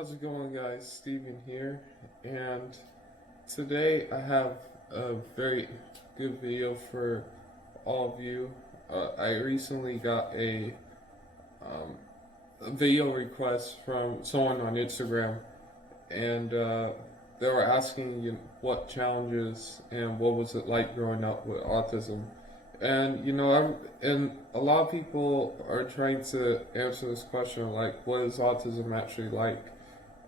How's it going, guys? Steven here, and today I have a very good video for all of you. I recently got a video request from someone on Instagram, and they were asking what challenges and what was it like growing up with autism. And and a lot of people are trying to answer this question, like, what is autism actually like?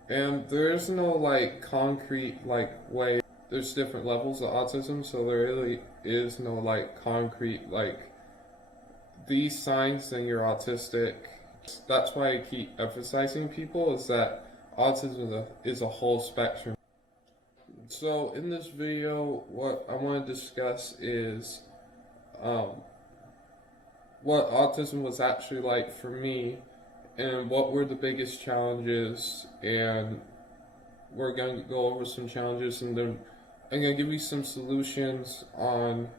And there is no concrete way. There's different levels of autism, so there really is no concrete these signs then you're autistic. That's why I keep emphasizing people is that autism is a whole spectrum. So in this video, what I want to discuss is what autism was actually like for me, and what were the biggest challenges, and we're going to go over some challenges, and then I'm going to give you some solutions on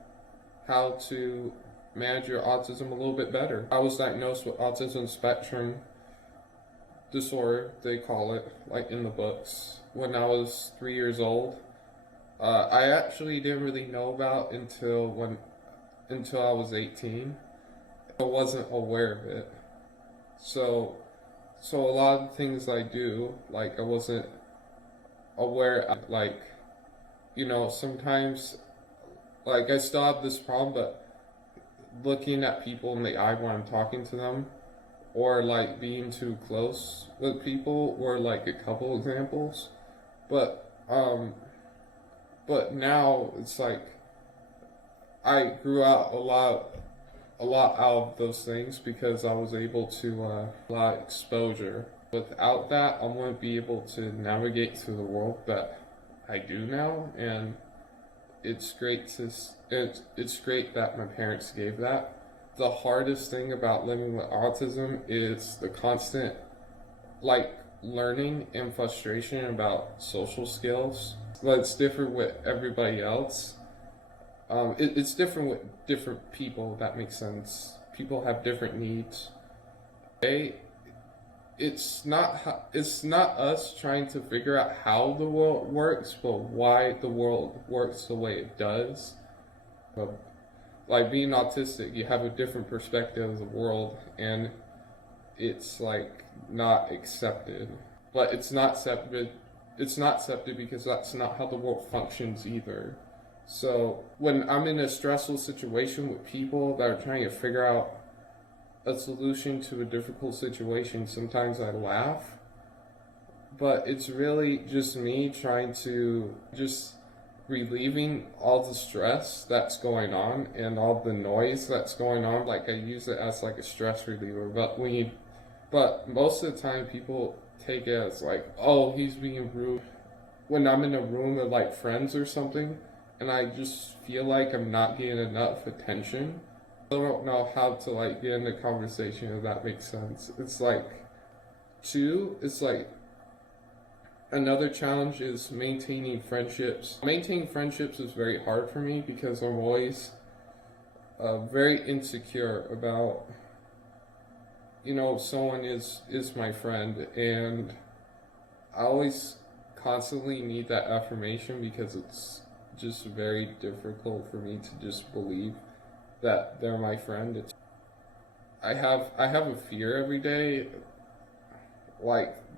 how to manage your autism a little bit better. I was diagnosed with autism spectrum disorder, they call it, in the books, when I was 3 years old. I actually didn't really know about until I was 18. I wasn't aware of it. So a lot of the things I do, I wasn't aware of, sometimes, I still have this problem, but looking at people in the eye when I'm talking to them, or, being too close with people, were, a couple examples. But now, it's I grew out a lot out of those things because I was able to a lot of exposure. Without that, I wouldn't be able to navigate through the world that I do now, and it's great that my parents gave that. The hardest thing about living with autism is the constant learning and frustration about social skills. That's different with everybody else. It's different with different people, if that makes sense. People have different needs. It's not us trying to figure out how the world works, but why the world works the way it does. Being autistic, you have a different perspective of the world, and it's not accepted. But it's not accepted. It's not accepted because that's not how the world functions either. So when I'm in a stressful situation with people that are trying to figure out a solution to a difficult situation, sometimes I laugh. But it's really just me trying to just relieving all the stress that's going on and all the noise that's going on. I use it as a stress reliever. But most of the time people take it as oh, he's being rude. When I'm in a room with friends or something, and I just feel I'm not getting enough attention, I don't know how to get in a conversation, if that makes sense. It's another challenge is maintaining friendships. Maintaining friendships is very hard for me because I'm always very insecure about someone is my friend, and I always constantly need that affirmation because it's just very difficult for me to just believe that they're my friend. I have a fear every day,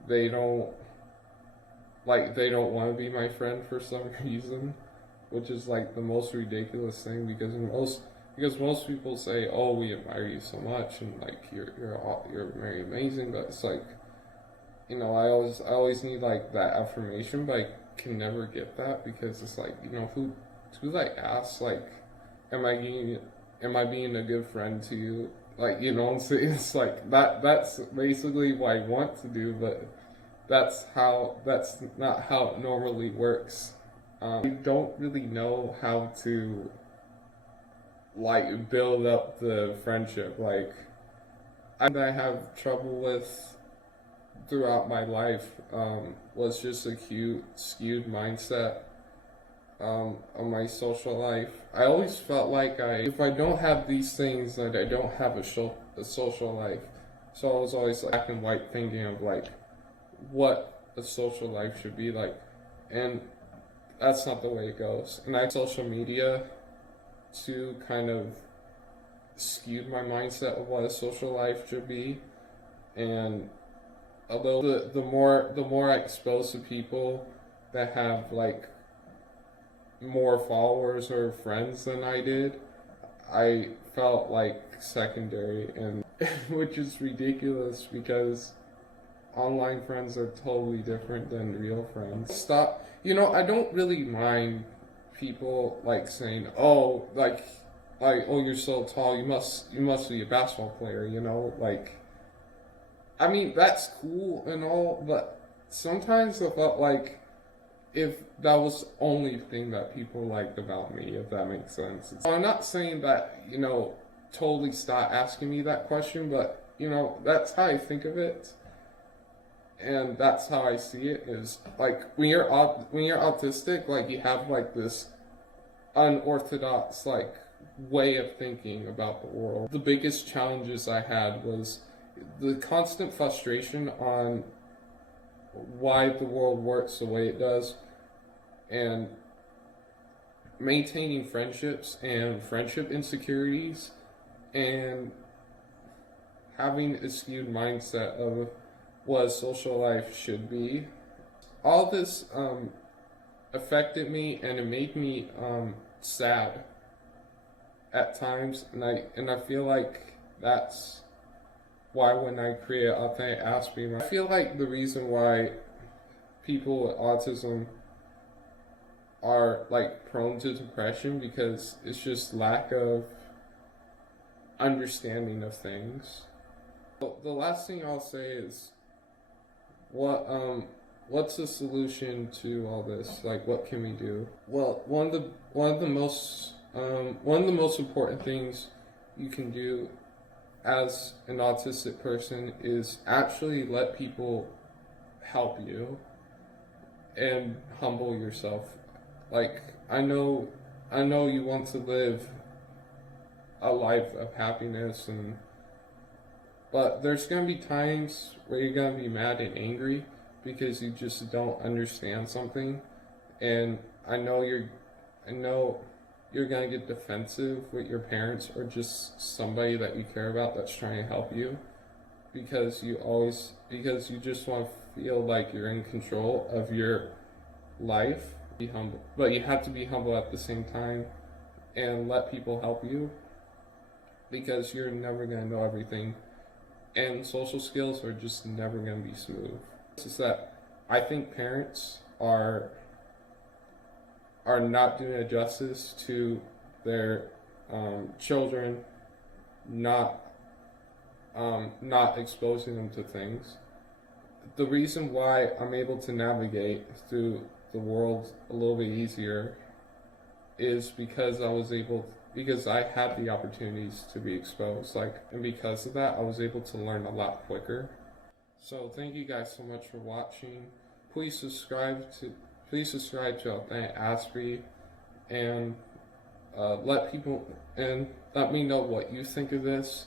they don't want to be my friend for some reason, which is the most ridiculous thing because most people say, oh, we admire you so much, and you're very amazing, but it's I always need that affirmation, but I can never get that because it's who asks am I being a good friend to you? I'm saying? It's that's basically what I want to do, but that's not how it normally works. I don't really know how to build up the friendship. I have trouble with throughout my life was just a skewed mindset on my social life. I always felt if I don't have these things, then I don't have a social life. So I was always black and white thinking of what a social life should be like, and that's not the way it goes. And I social media to kind of skewed my mindset of what a social life should be. And although the more I expose to people that have like more followers or friends than I did, I felt like secondary, and which is ridiculous because online friends are totally different than real friends. Stop. I don't really mind people like saying, "Oh, oh, you're so tall. You must be a basketball player." Like, I mean, that's cool and all, but sometimes I felt like if that was the only thing that people liked about me, if that makes sense. I'm not saying that, totally stop asking me that question, but, that's how I think of it. And that's how I see it, is like when you're autistic, like you have like this unorthodox like way of thinking about the world. The biggest challenges I had was the constant frustration on why the world works the way it does, and maintaining friendships and friendship insecurities, and having a skewed mindset of what a social life should be. All this affected me, and it made me sad at times, and I feel like that's why when I create Authentic Aspie, I feel like the reason why people with autism are like prone to depression, because it's just lack of understanding of things. The last thing I'll say is, what's the solution to all this? Like, what can we do? Well, one of the most important things you can do as an autistic person is actually let people help you and humble yourself. Like, I know you want to live a life of happiness, but there's gonna be times where you're gonna be mad and angry because you just don't understand something, and I know you're gonna get defensive with your parents or just somebody that you care about that's trying to help you, because you just want to feel like you're in control of your life. Be humble, but you have to be humble at the same time and let people help you, because you're never gonna know everything, and social skills are just never gonna be smooth. It's just that I think parents are not doing a justice to their children, not exposing them to things. The reason why I'm able to navigate through the world a little bit easier is because I had the opportunities to be exposed, and because of that, I was able to learn a lot quicker. So thank you guys so much for watching. Please subscribe to Authentic Aspie, and let me know what you think of this.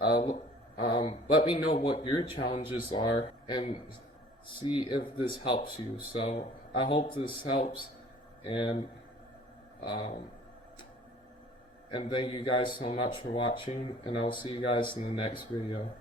Let me know what your challenges are, and see if this helps you. So I hope this helps, and thank you guys so much for watching, and I'll see you guys in the next video.